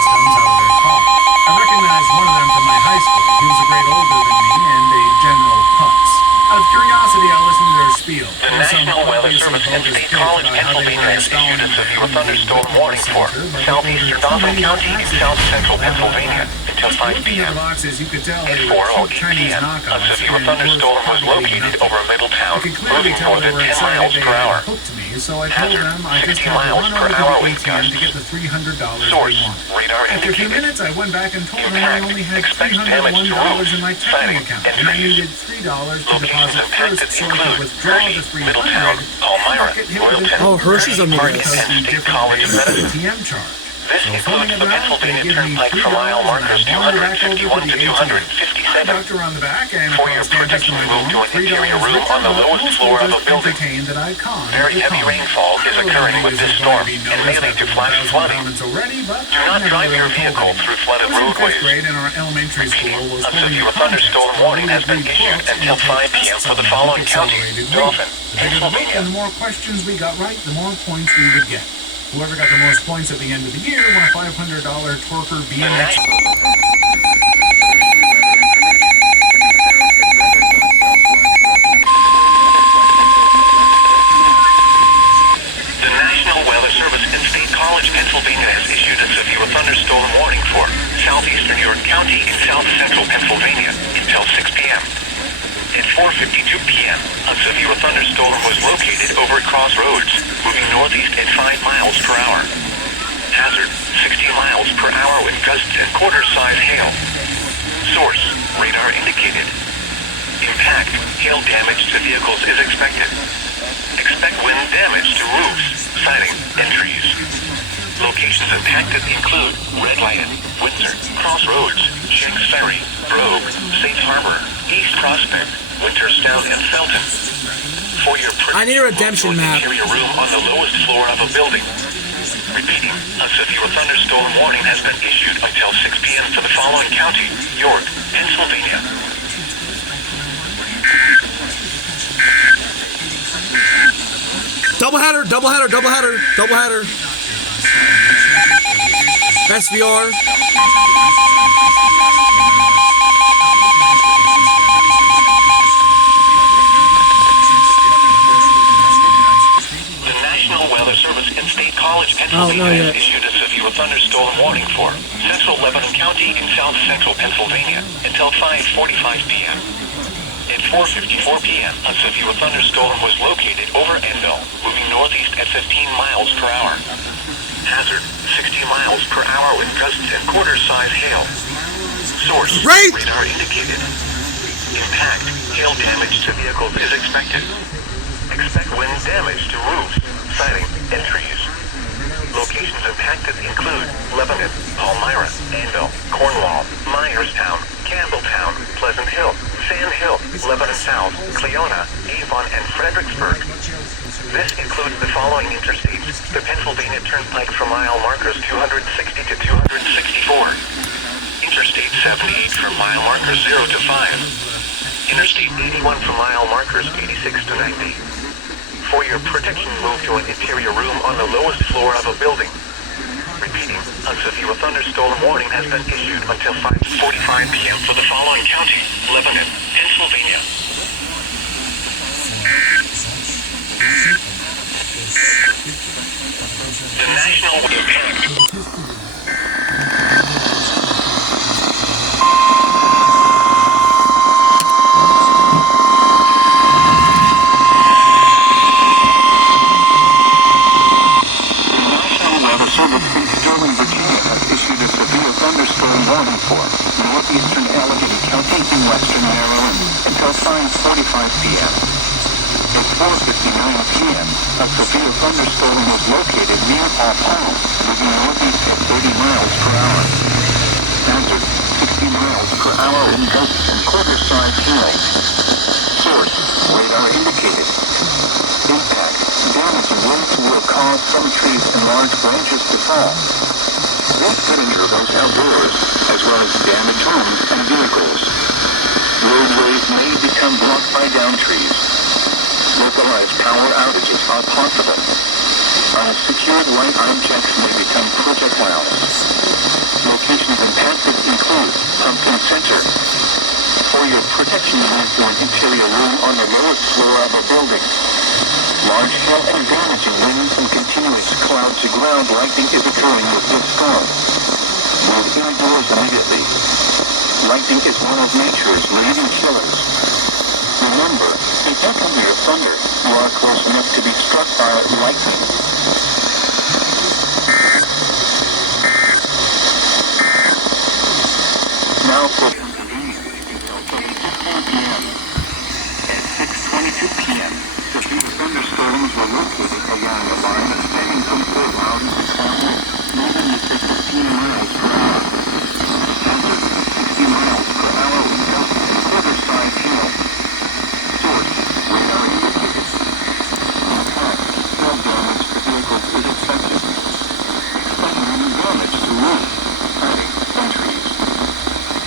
systems out of their car. I recognized one of them from my high school. He was a grade older than me and a general putz. Out of curiosity, I listened to their spiel. The National Weather Service in State College, Pennsylvania has issued a severe thunderstorm warning for southeastern Dauphin County in south central Pennsylvania until 5 p.m. At 4:08 p.m., a severe thunderstorm was located over Middletown, moving more than 10 miles per hour. Hazard, 60 miles per hour wind gusts. Source, radar After a few indicated. minutes, I went back and told him I Impact, only had expect damage to $301 roofs, in my checking siding, account, and and I trees. needed $3 to Locations deposit impacted first, so I could include withdraw Hershey, the $300. Middletown, Palmyra, Bucket hit with Royalton, a Oh, Hershey's on the Park, list. and State College of Medicine. ATM charge. This includes the Pennsylvania Turnpike from mile markers 251 to 257. Doctor on the back and For your protection, move to an interior room on the lowest floor of a building. Very heavy rainfall is occurring with this storm and may lead to flash flooding. Do not drive your vehicle through flooded roadways. Repeating, a severe thunderstorm warning has been issued until 5 p.m. for the following counties: Dauphin, Pennsylvania. The more questions we got right, the more points we would get. Whoever got the most points at the end of the year won a $500 Torker BMX. The National Weather Service in State College, Pennsylvania has issued a severe thunderstorm warning for southeastern York County in south central Pennsylvania until 6 p.m. At 4:52 p.m., a severe thunderstorm was located over Crossroads, moving northeast at 5 miles per hour. Hazard, 60 miles per hour with gusts and quarter-size hail. Source, radar indicated. Impact, hail damage to vehicles is expected. Expect wind damage to roofs, siding, and trees. Locations impacted include Red Lion, Windsor, Crossroads, Shanks Ferry, Brogue, Safe Harbor, East Prospect, Winterstown, and Felton. For your I need a redemption map. interior room on the lowest floor of a building. Repeating, a severe thunderstorm warning has been issued until 6 p.m. for the following county: York, Pennsylvania. Doubleheader, doubleheader, doubleheader, doubleheader. SVR. The National Weather Service in State College, Pennsylvania has issued a severe thunderstorm warning for central Lebanon County in south central Pennsylvania until 5:45 p.m. At 4:54 p.m., a severe thunderstorm was located over Enville, moving northeast at 15 miles per hour. Hazard, 60 miles per hour with gusts and quarter-size hail. Source, Right. radar indicated. Impact, hail damage to vehicles is expected. Expect wind damage to roofs, siding, and trees. Locations impacted include Lebanon, Palmyra, Anvil, Cornwall, Myerstown, Campbelltown, Pleasant Hill, Sand Hill, Lebanon South, Cleona, Avon, and Fredericksburg. This includes the following interstates: the Pennsylvania Turnpike from mile markers 260 to 264, Interstate 78 from mile markers 0 to 5, Interstate 81 from mile markers 86 to 90. For your protection, move to an interior room on the lowest floor of a building. Repeating, a severe thunderstorm warning has been issued until 5:45 p.m. for the following county: Lebanon, Pennsylvania. The National Impact. warning for northeastern Allegheny County and western Maryland until 5:45 p.m. At 4:59 p.m., a severe thunderstorm was located near Paw Paw, moving northeast at 30 miles per hour. Hazard, 60 miles per hour in gusts and quarter-size hail. Source, radar indicated. Impact, damage and winds will cause some trees and large branches to fall. This could injure those outdoors, as well as damage homes and vehicles. Roadways may become blocked by downed trees. Localized power outages are possible. Unsecured light objects may become projectiles. protection moved to an interior room on the lowest floor of a building. Large hail and damaging winds and continuous cloud-to-ground lightning is occurring with this storm. Move indoors immediately. Lightning is one of nature's leading killers. Remember, if you come near thunder, you are close enough to be struck by lightning. Now for Pennsylvania, until 7:15 p.m. At 6:22 p.m., severe thunderstorms were located along the line extending from Fort Loudon to Columbus, moving at 15 miles per hour. Hazard, 60 miles per hour with gusts and quarter-size hail. Source, radar indicated. Impact, hail damage to vehicles is expected. Expect minor damage to roofs, siding, and trees.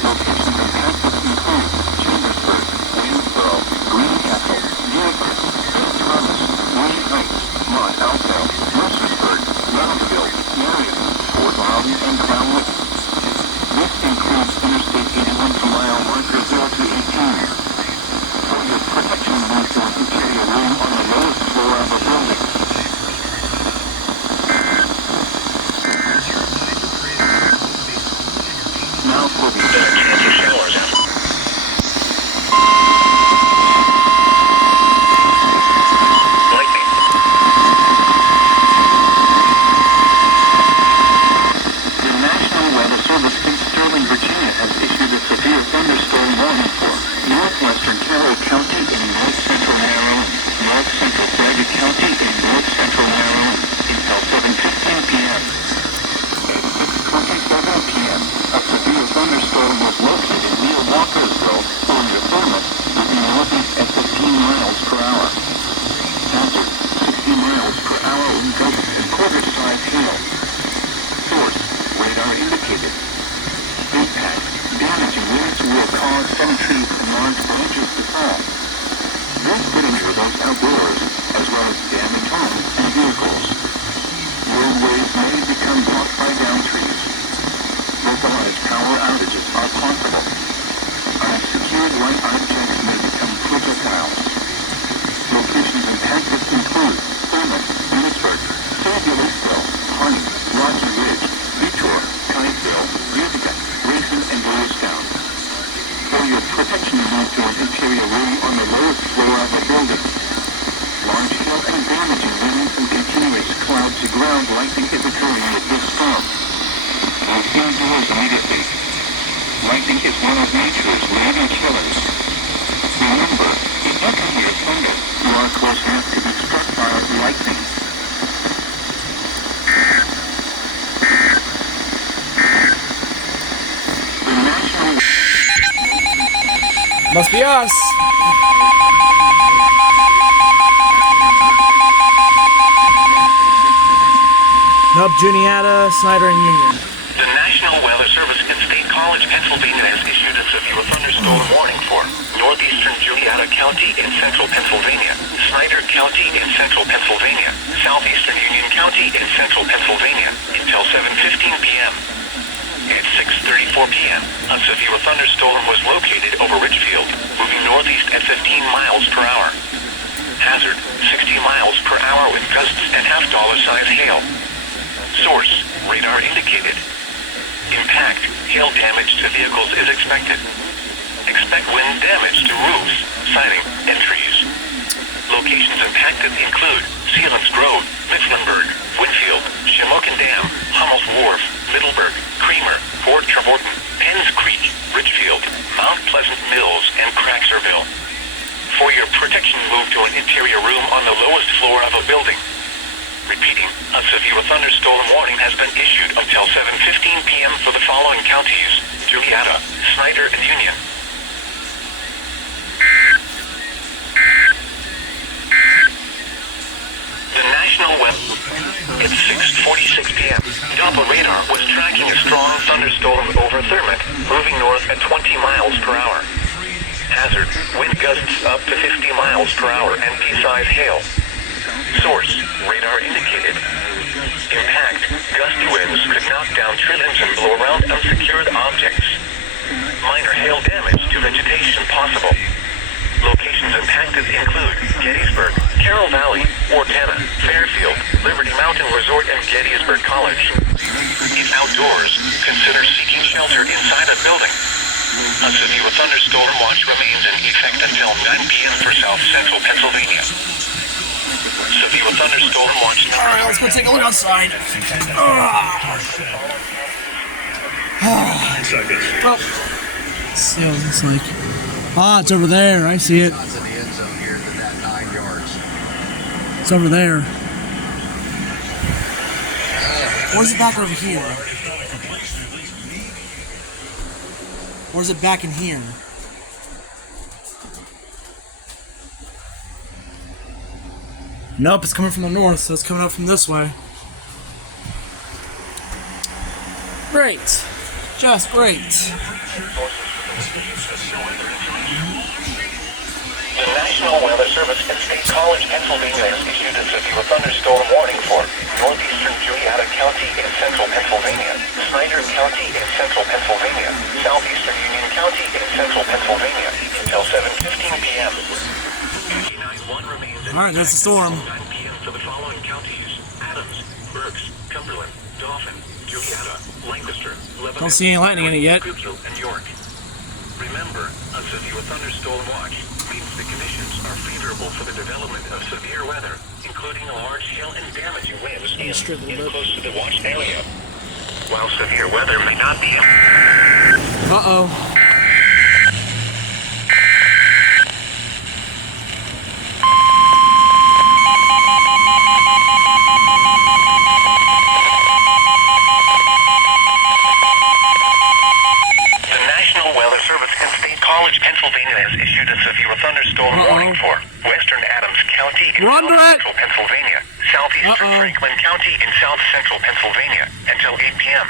Locations impacted include Chambersburg, Waynesboro, Greencastle, Dearborn, St. Thomas, Wayne Heights, Mont Alto, Mercersburg, Leadville, Marion, Fort Loudon, and Crown Lake. This includes Interstate 81 from mile marker 0 to 18. For your protection, move to an interior room on the lowest floor of a building. Now for the Chance of showers. Lightning. The National Weather Service in Sterling, Virginia has issued a severe thunderstorm warning for northwestern Carroll County in north-central Maryland, north-central Bragg County in north-central Maryland until 7:15 p.m. At 6:27 p.m., a severe thunderstorm was located near Walkersville or near Thurmont, moving northeast at 15 miles per hour. Hazard, 60 miles per hour with gusts and quarter-size hail. Source, radar indicated. Impact, damaging winds will cause some trees and large branches to fall. This could injure those outdoors, as well as damage homes and vehicles. Roadways may become blocked by downed trees. Localized power outages are possible. Unsecured light objects may become projectiles. Locations impacted include Thurmont, Leesburg, St. Louisville, Hunt, Rocky Ridge, Detour, Kyneville, Utica, Racine, and Blairstown. For your protection, move to an interior room on the lowest floor of a building. Large hail and damaging winds and continuous cloud-to-ground lightning is occurring with this storm. Move indoors immediately. Lightning is one of nature's leading killers. Remember, if you can hear thunder, you are close enough to be struck by lightning. The National... Must be us. Nope, Juniata, Snyder, and Union. The National Weather Service in State College, Pennsylvania has issued a severe thunderstorm warning for northeastern Juniata County in central Pennsylvania, Snyder County in central Pennsylvania, southeastern Union County in central Pennsylvania until 7:15 p.m. At 6:34 p.m., a severe thunderstorm was located over Ridgefield, moving northeast at 15 miles per hour. Hazard, 60 miles per hour with gusts and half-dollar-size hail. Source, radar indicated. Impact, hail damage to vehicles is expected. Expect wind damage to roofs, siding, and trees. Locations impacted include Sealands Grove, Mifflinburg, Winfield, Shamokin Dam, Hummel's Wharf, Middleburg, Creamer, Fort Trevorton, Penns Creek, Ridgefield, Mount Pleasant Mills, and Craxerville. For your protection, move to an interior room on the lowest floor of a building. Repeating, a severe thunderstorm warning has been issued until 7:15 p.m. for the following counties: Juniata, Snyder, and Union. The National Weather. It's 6:46 p.m. Doppler radar was tracking a strong thunderstorm over Thurmont, moving north at 20 miles per hour. Hazard, wind gusts up to 50 miles per hour and pea-size hail. Source, radar indicated. Impact, gusty winds could knock down tree limbs and blow around unsecured objects. Minor hail damage to vegetation possible. Locations impacted include Gettysburg, Carroll Valley, Ortana, Fairfield, Liberty Mountain Resort, and Gettysburg College. If outdoors, consider seeking shelter inside a building. A severe thunderstorm watch remains in effect until 9 p.m. for South Central Pennsylvania. Severe thunderstorm watch. Alright, let's go take a look outside. Well, let's see what it looks like. Ah, it's over there. I see it. It's over there. Or is it back over here? Or is it back in here? Nope, it's coming from the north, so it's coming up from this way. Great. Just great. The National Weather Service at State College, Pennsylvania has issued a severe thunderstorm warning for northeastern Juliana County in central Pennsylvania, Snyder County in central Pennsylvania, southeastern Union County in central Pennsylvania until 7:15 p.m. Alright, that's the storm. 9 p.m. for the following counties: Adams, Berks, Cumberland, Dauphin, Juliana, Lancaster, Lebanon, Don't see any lightning in it yet. Schuylkill, and York. Remember, a severe thunderstorm watch means the conditions are favorable for the development of severe weather, including large hail and damaging winds in close to the watched area. While severe weather may not be... Uh-oh. The National Weather Service in State College, Pennsylvania has issued a severe thunderstorm warning for western Adams County in We're under south it. central Pennsylvania, southeastern Franklin County in south central Pennsylvania until 8 p.m.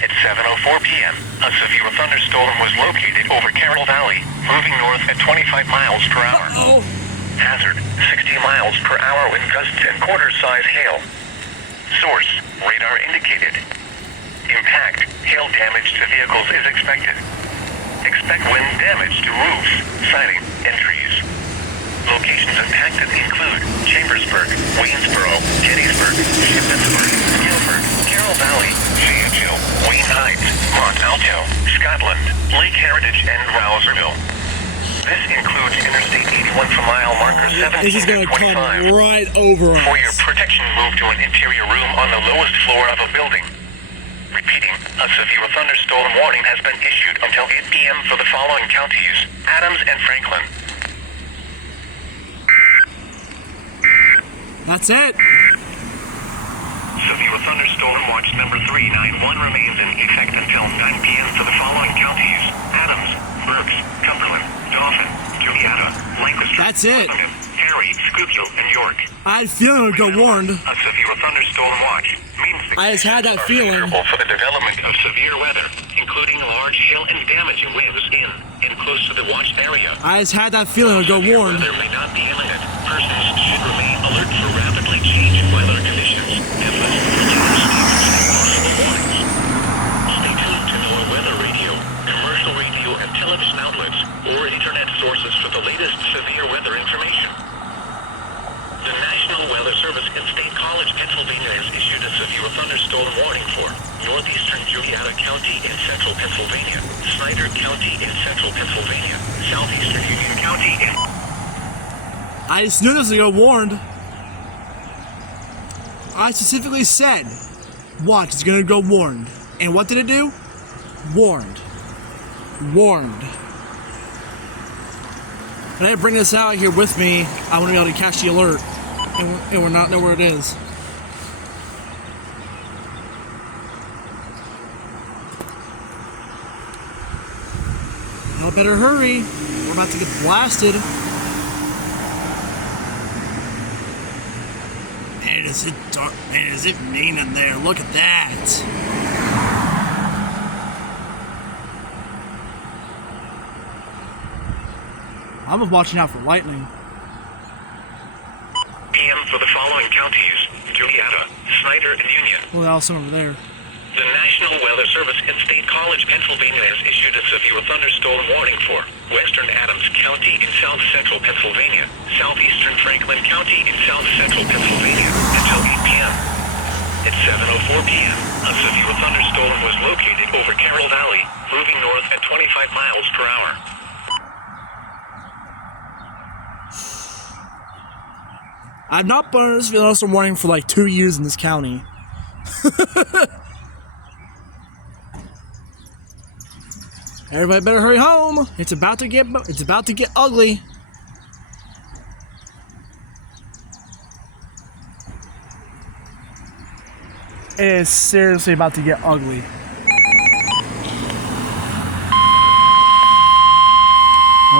At 7:04 p.m., a severe thunderstorm was located over Carroll Valley, moving north at 25 miles per hour. Oh. Hazard, 60 miles per hour wind gusts and quarter-size hail. Source, radar indicated. Impact, hail damage to vehicles is expected. Expect wind damage to roofs, siding, and trees. Locations impacted include Chambersburg, Waynesboro, Gettysburg, Shippensburg, Guilford, Carroll Valley, Fayetteville, Wayne Heights, Mont Alto, Scotland, Lake Heritage, and Rouserville. This includes Interstate 81 from mile marker 17 This is to going to 25. come right over For your us. protection, move to an interior room on the lowest floor of a building. Repeating, a severe thunderstorm warning has been issued until 8 p.m. for the following counties: Adams and Franklin. That's it. Severe thunderstorm watch number 391 remains in effect until 9 p.m. for the following counties: Adams, Berks, Cumberland, Dauphin, Juliana, Lancaster, That's it. Lebanon, Harry, Schuylkill, and York. I had a feeling it would go warned. A severe thunderstorm watch means the I just had that conditions are feeling. favorable for the development of severe weather, including large hail and damaging winds in and close to the watched area. I just had that feeling it would go Severe warned. weather may not be imminent. Persons should remain alert for rapidly changing weather conditions and listen for later statements and possible warnings. Stay tuned to our weather radio, commercial radio and television outlets, or internet sources for the latest severe weather information. The National Weather Service in State College, Pennsylvania has issued a severe thunderstorm warning for northeastern Juliana County in central Pennsylvania, Snyder County in central Pennsylvania, southeastern Union County in... I just knew this would go warned. I specifically said, watch, it's gonna go warned. And what did it do? Warned. Warned. When I bring this out here with me, I want to be able to catch the alert. And we're not know where it is. I better hurry. We're about to get blasted. Man, is it dark? Man, is it mean in there? Look at that. I'm watching out for lightning. PM for the following counties: Juliana, Snyder, and Union. Well, also over there. The National National Weather Service in State College, Pennsylvania has issued a severe thunderstorm warning for western Adams County in south central Pennsylvania, southeastern Franklin County in south central Pennsylvania until 8 p.m. At 7:04 p.m., a severe thunderstorm was located over Carroll Valley, moving north at 25 miles per hour. I've not been under this thunderstorm warning for like 2 years in this county. Everybody better hurry home. It's about to get ugly. It is seriously about to get ugly. Now,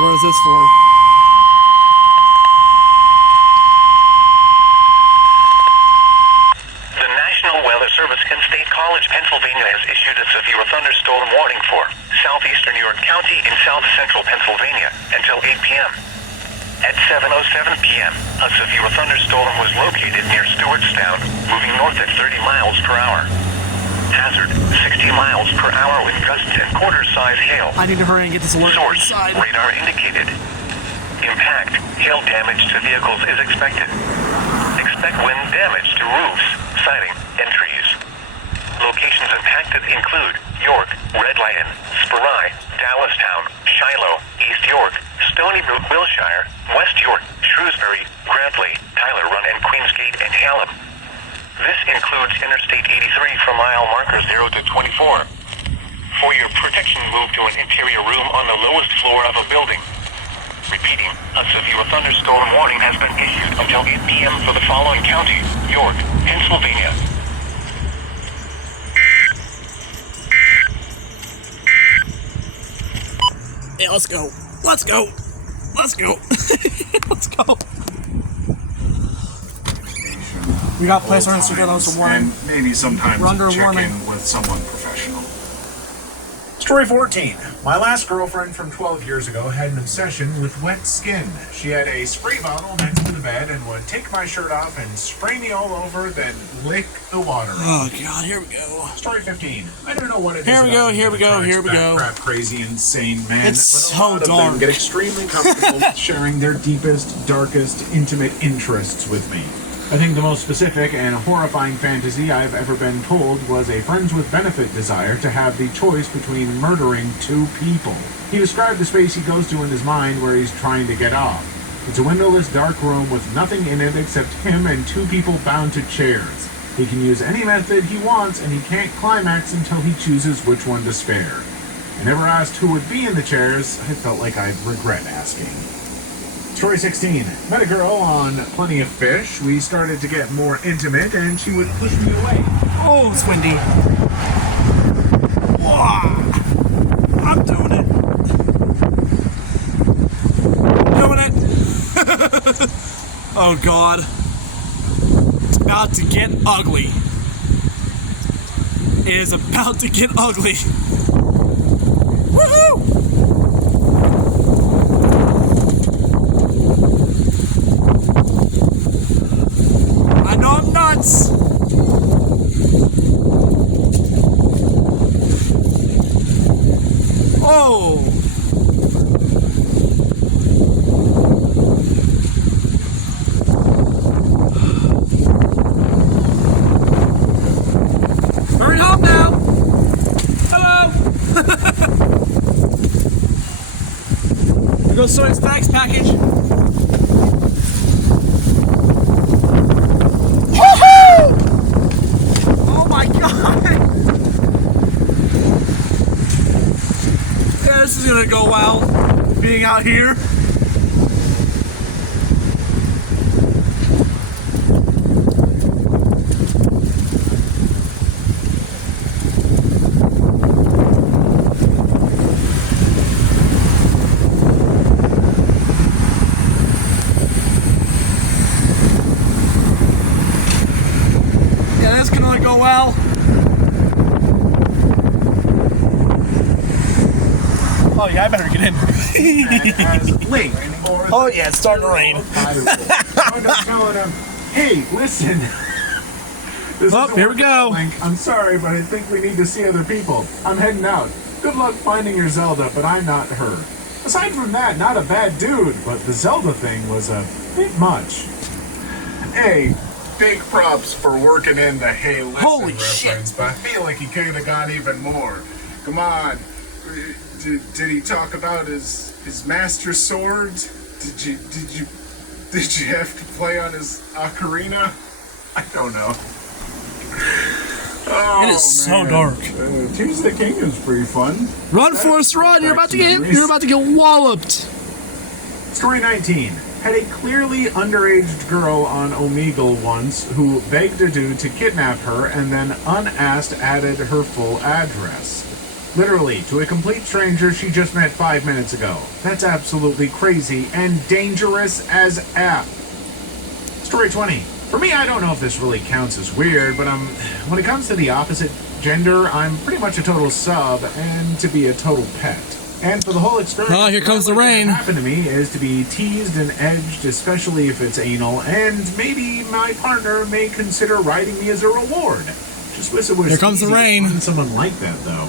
what is this for? The National Weather Service in State College, Pennsylvania has issued a severe thunderstorm warning for southeastern York County in south central Pennsylvania until 8 p.m. At 7:07 p.m., a severe thunderstorm was located near Stewartstown, moving north at 30 miles per hour. Hazard, 60 miles per hour with gusts and quarter-size hail. I need to hurry and get this alert Source, inside. radar indicated. Impact, hail damage to vehicles is expected. Expect wind damage to roofs, siding, and trees. Locations impacted include York, Red Lion, Spry, Dallastown, Shiloh, East York, Stony Brook, Wilshire, West York, Shrewsbury, Grantley, Tyler Run, and Queensgate and Hallam. This includes Interstate 83 from mile marker 0 to 24. For your protection, move to an interior room on the lowest floor of a building. Repeating, a severe thunderstorm warning has been issued until 8 p.m. for the following counties: York, Pennsylvania. Yeah, let's go. Let's go. Let's go. Let's go. We got place on Instagram on some warning. And maybe sometimes We're under check warning. in with someone professional. Story 14. My last girlfriend from 12 years ago had an obsession with wet skin. She had a spray bottle next to the bed and would take my shirt off and spray me all over, then lick the water off. Oh God, here we go. Story 15. I don't know what it is. Here we go, about here me we go, that here we attracts go. that crap crazy, insane man. It's but a so lot of dark. them get extremely comfortable with sharing their deepest, darkest, intimate interests with me. I think the most specific and horrifying fantasy I've ever been told was a friends with benefit desire to have the choice between murdering 2 people. He described the space he goes to in his mind where he's trying to get off. It's a windowless, dark room with nothing in it except him and 2 people bound to chairs. He can use any method he wants, and he can't climax until he chooses which one to spare. I never asked who would be in the chairs. I felt like I'd regret asking. Story 16. Met a girl on Plenty of Fish. We started to get more intimate, and she would push me away. Oh, it's windy. Whoa. I'm doing it. Doing it. Oh God. It's about to get ugly. It is about to get ugly. Woohoo! I know I'm nuts. Oh. Hurry home now. Hello. Here goes Sonic's fax package. Oh my God! Yeah, this is gonna go well, being out here. Yeah, that's gonna go well. Oh yeah, I better get in. Link. Oh yeah, it's starting to rain. I'm telling him, hey, listen. This Oh, isn't here we working out, go. Link. I'm sorry, but I think we need to see other people. I'm heading out. Good luck finding your Zelda, but I'm not her. Aside from that, not a bad dude, but the Zelda thing was a bit much. Hey, big props for working in the hey listen Holy reference, shit. but I feel like he could have gone even more. Come on. Did he talk about his master sword? Did you have to play on his ocarina? I don't know. Oh, It is so man. dark. Tears of the Kingdom's pretty fun. Run, Forrest, run! You're about to get walloped. Story 19. Had a clearly underaged girl on Omegle once who begged a dude to kidnap her and then unasked added her full address. Literally, to a complete stranger she just met 5 minutes ago. That's absolutely crazy and dangerous as F. Story 20. For me, I don't know if this really counts as weird, but when it comes to the opposite gender, I'm pretty much a total sub and to be a total pet. And for the whole experience, Oh, here comes the what rain. happened to me is to be teased and edged, especially if it's anal, and maybe my partner may consider riding me as a reward. Just wish it was Here comes the easy to rain. find someone like that, though.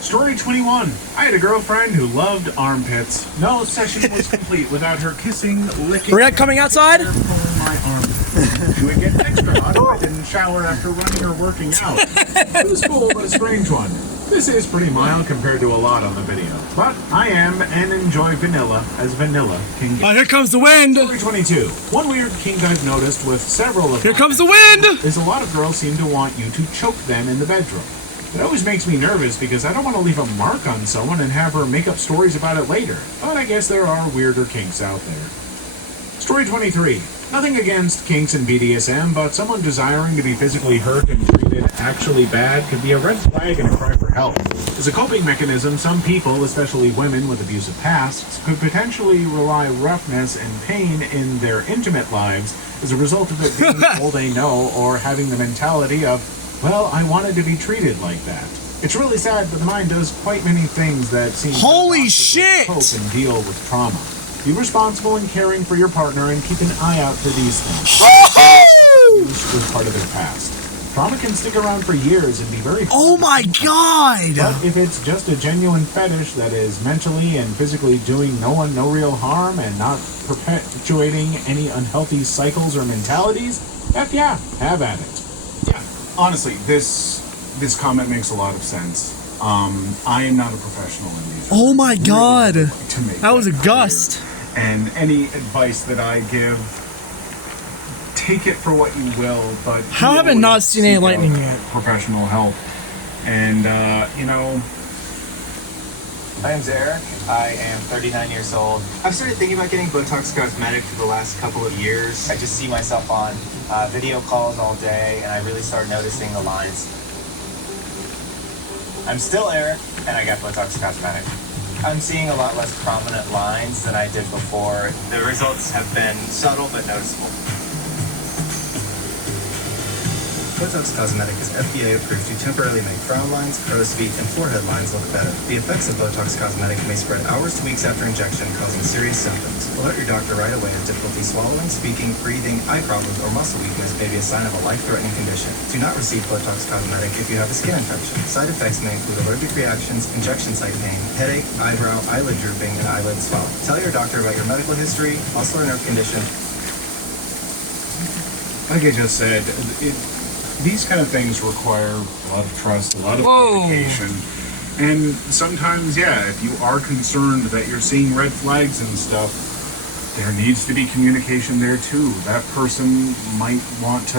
Story 21. I had a girlfriend who loved armpits. No session was complete without her kissing, licking, Red coming outside? and pulling my armpit. She would get extra hot if I didn't shower after running or working out. It was cool, but a strange one. This is pretty mild compared to a lot on the video. But I am and enjoy vanilla as vanilla can get. Oh, here comes the wind. Story 22. One weird kink I've noticed with several of Here my comes the wind. is a lot of girls seem to want you to choke them in the bedroom. It always makes me nervous because I don't want to leave a mark on someone and have her make up stories about it later. But I guess there are weirder kinks out there. Story 23. Nothing against kinks and BDSM, but someone desiring to be physically hurt and treated actually bad could be a red flag and a cry for help. As a coping mechanism, some people, especially women with abusive pasts, could potentially rely roughness and pain in their intimate lives as a result of it being all they know or having the mentality of, well, I wanted to be treated like that. It's really sad, but the mind does quite many things that seem Holy to shit! cope and deal with trauma. Be responsible in caring for your partner and keep an eye out for these things. Abuse was part of their past. Trauma can stick around for years and be very hard Oh to my come by. god! But if it's just a genuine fetish that is mentally and physically doing no one no real harm and not perpetuating any unhealthy cycles or mentalities, heck yeah, have at it. Yeah, honestly, this comment makes a lot of sense. I am not a professional in these. Oh my god! Really like to make That was a clear. gust. And any advice that I give, take it for what you will. But How you have I always not seen any seek lightning out yet? Professional help, and My name's Eric. I am 39 years old. I've started thinking about getting Botox Cosmetic for the last couple of years. I just see myself on video calls all day, and I really start noticing the lines. I'm still Eric, and I got Botox Cosmetic. I'm seeing a lot less prominent lines than I did before. The results have been subtle but noticeable. Botox Cosmetic is FDA approved to temporarily make frown lines, crow's feet, and forehead lines look better. The effects of Botox Cosmetic may spread hours to weeks after injection, causing serious symptoms. Alert your doctor right away if difficulty swallowing, speaking, breathing, eye problems, or muscle weakness may be a sign of a life-threatening condition. Do not receive Botox Cosmetic if you have a skin infection. Side effects may include allergic reactions, injection site pain, headache, eyebrow, eyelid drooping, and eyelid swelling. Tell your doctor about your medical history, muscle or nerve condition. like I just said, these kind of things require a lot of trust, a lot of communication. And sometimes, yeah, if you are concerned that you're seeing red flags and stuff, there needs to be communication there too. That person might want to,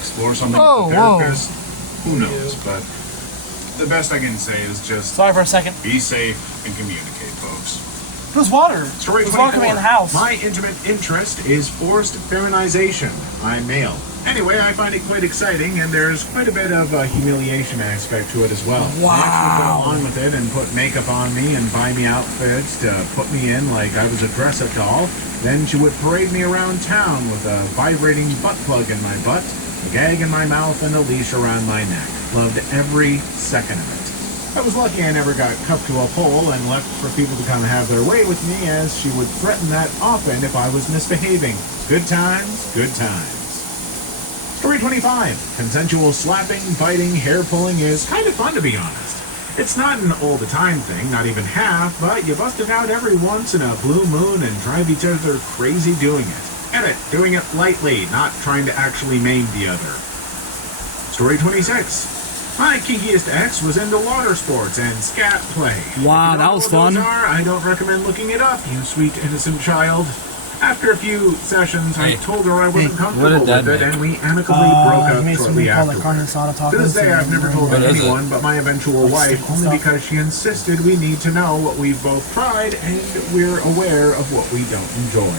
explore something with a therapist. Who knows? But the best I can say is just Sorry for a second. be safe and communicate, folks. It was water. Story It was water 24. coming in the house. My intimate interest is forced feminization. I'm male. Anyway, I find it quite exciting, and there's quite a bit of a humiliation aspect to it as well. Wow. She actually go on with it and put makeup on me and buy me outfits to put me in like I was a dress-up doll. Then she would parade me around town with a vibrating butt plug in my butt, a gag in my mouth, and a leash around my neck. Loved every second of it. I was lucky I never got cuffed to a pole and left for people to come have their way with me, as she would threaten that often if I was misbehaving. Good times, good times. Story 25. Consensual slapping, biting, hair pulling is kind of fun, to be honest. It's not an all-the-time thing, not even half, but you bust it out every once in a blue moon and drive each other crazy doing it. Get it? Doing it lightly, not trying to actually maim the other. Story 26. My kinkiest ex was into water sports and scat play. Wow, If you don't that know was what fun. those are, I don't recommend looking it up, you sweet innocent child. After a few sessions, I told her I wasn't comfortable with it, and we amicably broke up shortly afterwards. To this day, I've never told anyone but my eventual wife, only because she insisted we need to know what we've both tried, and we're aware of what we don't enjoy.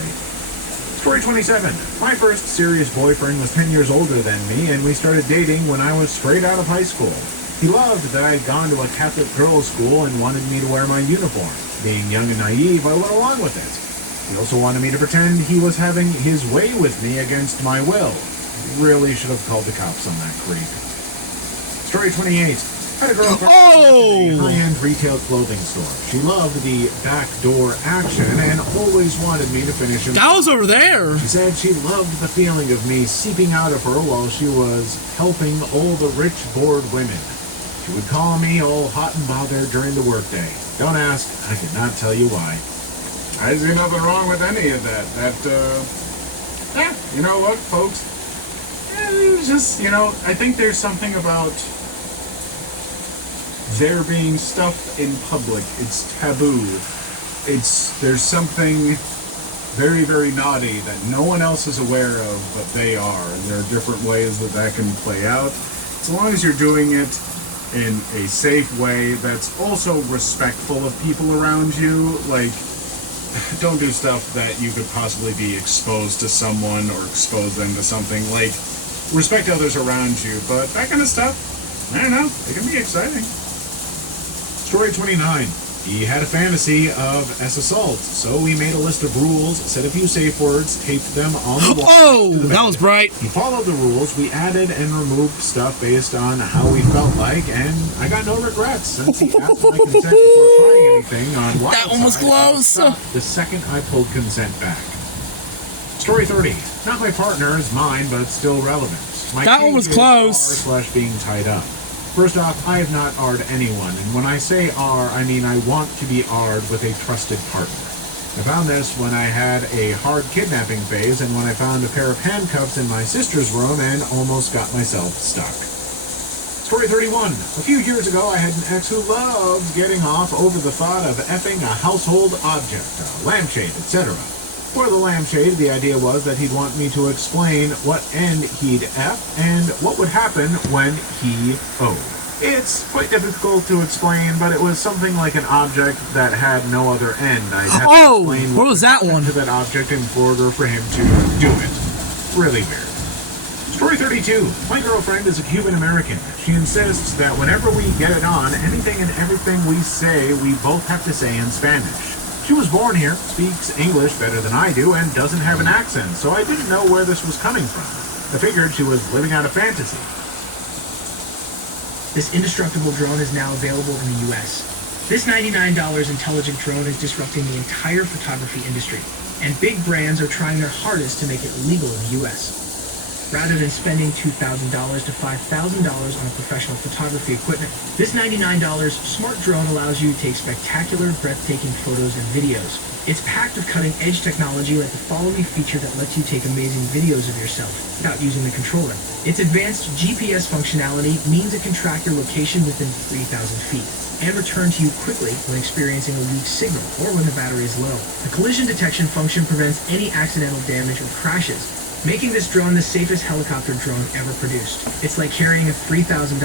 Story 27. My first serious boyfriend was 10 years older than me, and we started dating when I was straight out of high school. He loved that I'd gone to a Catholic girls' school and wanted me to wear my uniform. Being young and naive, I went along with it. He also wanted me to pretend he was having his way with me against my will. Really should have called the cops on that creep. Story 28. Had a girlfriend in a high-end retail clothing store. She loved the backdoor action and always wanted me to finish in. That was over there. She said she loved the feeling of me seeping out of her while she was helping all the rich, bored women. She would call me all hot and bothered during the workday. Don't ask, I could not tell you why. I see nothing wrong with any of that. You know what, folks? It was just, I think there's something about there being stuff in public. It's taboo. There's something very, very naughty that no one else is aware of, but they are. And there are different ways that can play out. As long as you're doing it in a safe way that's also respectful of people around you, like, don't do stuff that you could possibly be exposed to someone or expose them to something. Like, respect others around you, but that kind of stuff, I don't know, it can be exciting. Story 29. He had a fantasy of assault, so we made a list of rules, said a few safe words, taped them on the wall. Oh, that was bright. He followed the rules. We added and removed stuff based on how we felt like, and I got no regrets since he asked my consent before trying anything on Wild That one was Side, and close. stopped the second I pulled consent back. Story 30. Not my partner's, mine, but still relevant. My That one was kink is close. r/being tied up. First off, I have not R'd anyone, and when I say R, I mean I want to be R'd with a trusted partner. I found this when I had a hard kidnapping phase and when I found a pair of handcuffs in my sister's room and almost got myself stuck. Story 31. A few years ago, I had an ex who loved getting off over the thought of effing a household object, a lampshade, etc. For the lampshade, the idea was that he'd want me to explain what end he'd F and what would happen when he O. It's quite difficult to explain, but it was something like an object that had no other end. I'd have to explain what was that one? to that object in order for him to do it. Really weird. Story 32. My girlfriend is a Cuban American. She insists that whenever we get it on, anything and everything we say, we both have to say in Spanish. She was born here, speaks English better than I do, and doesn't have an accent, so I didn't know where this was coming from. I figured she was living out a fantasy. This indestructible drone is now available in the US. This $99 intelligent drone is disrupting the entire photography industry, and big brands are trying their hardest to make it illegal in the US. Rather than spending $2,000 to $5,000 on professional photography equipment, this $99 smart drone allows you to take spectacular, breathtaking photos and videos. It's packed with cutting-edge technology like the Follow Me feature that lets you take amazing videos of yourself without using the controller. Its advanced GPS functionality means it can track your location within 3,000 feet and return to you quickly when experiencing a weak signal or when the battery is low. The collision detection function prevents any accidental damage or crashes, making this drone the safest helicopter drone ever produced. It's like carrying a $3,000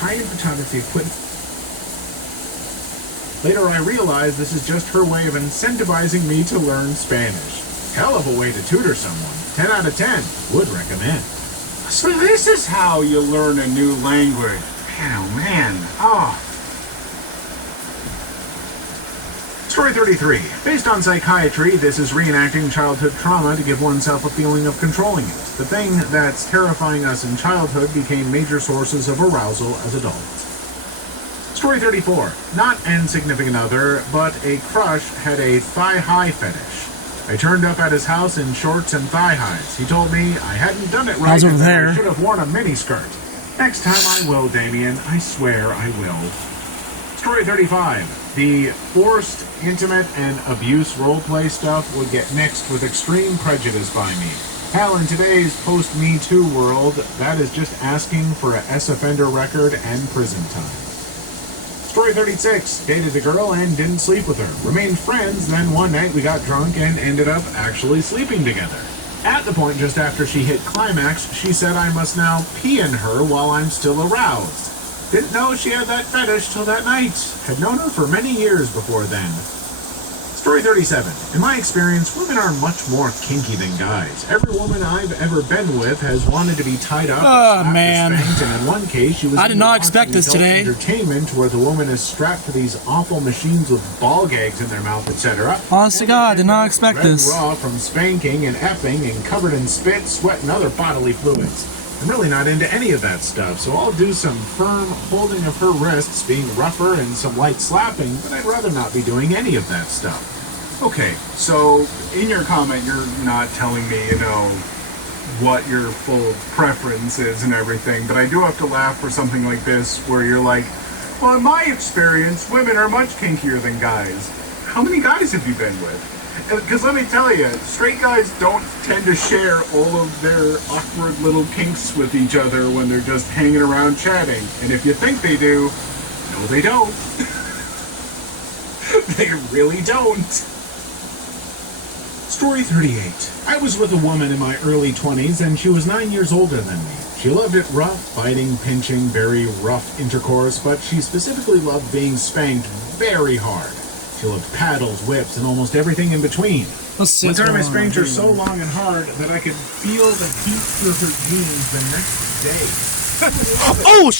high-end photography equipment. Later I realized this is just her way of incentivizing me to learn Spanish. Hell of a way to tutor someone. 10 out of 10. Would recommend. So this is how you learn a new language. Man, oh. Story 33. Based on psychiatry, this is reenacting childhood trauma to give oneself a feeling of controlling it. The thing that's terrifying us in childhood became major sources of arousal as adults. Story 34. Not an significant other, but a crush had a thigh-high fetish. I turned up at his house in shorts and thigh highs. He told me I hadn't done it I right was over and that there. I should have worn a miniskirt. Next time I will, Damien. I swear I will. Story 35. The forced, intimate, and abuse roleplay stuff would get mixed with extreme prejudice by me. Hell, in today's post-Me Too world, that is just asking for a S-offender record and prison time. Story 36. Dated a girl and didn't sleep with her. Remained friends, then one night we got drunk and ended up actually sleeping together. At the point just after she hit climax, she said I must now pee in her while I'm still aroused. Didn't know she had that fetish till that night. Had known her for many years before then. Story 37. In my experience, women are much more kinky than guys. Every woman I've ever been with has wanted to be tied up, slapped, or spanked, and in one case, she was I did not expect this adult today. entertainment where the woman is strapped to these awful machines with ball gags in their mouth, etc. Honest to God, did not expect Red this. raw from spanking and effing and covered in spit, sweat, and other bodily fluids. I'm really not into any of that stuff, so I'll do some firm holding of her wrists, being rougher, and some light slapping, but I'd rather not be doing any of that stuff. Okay, so in your comment, you're not telling me, what your full preference is and everything, but I do have to laugh for something like this where you're like, well, in my experience, women are much kinkier than guys. How many guys have you been with? Because let me tell you, straight guys don't tend to share all of their awkward little kinks with each other when they're just hanging around chatting. And if you think they do, no, they don't. They really don't. Story 38. I was with a woman in my early 20s, and she was 9 years older than me. She loved it rough, biting, pinching, very rough intercourse, but she specifically loved being spanked very hard. She loved paddles, whips, and almost everything in between. Let's see One what's time I going on spanked her here. so long and hard that I could feel the heat through her jeans the next day. Oh,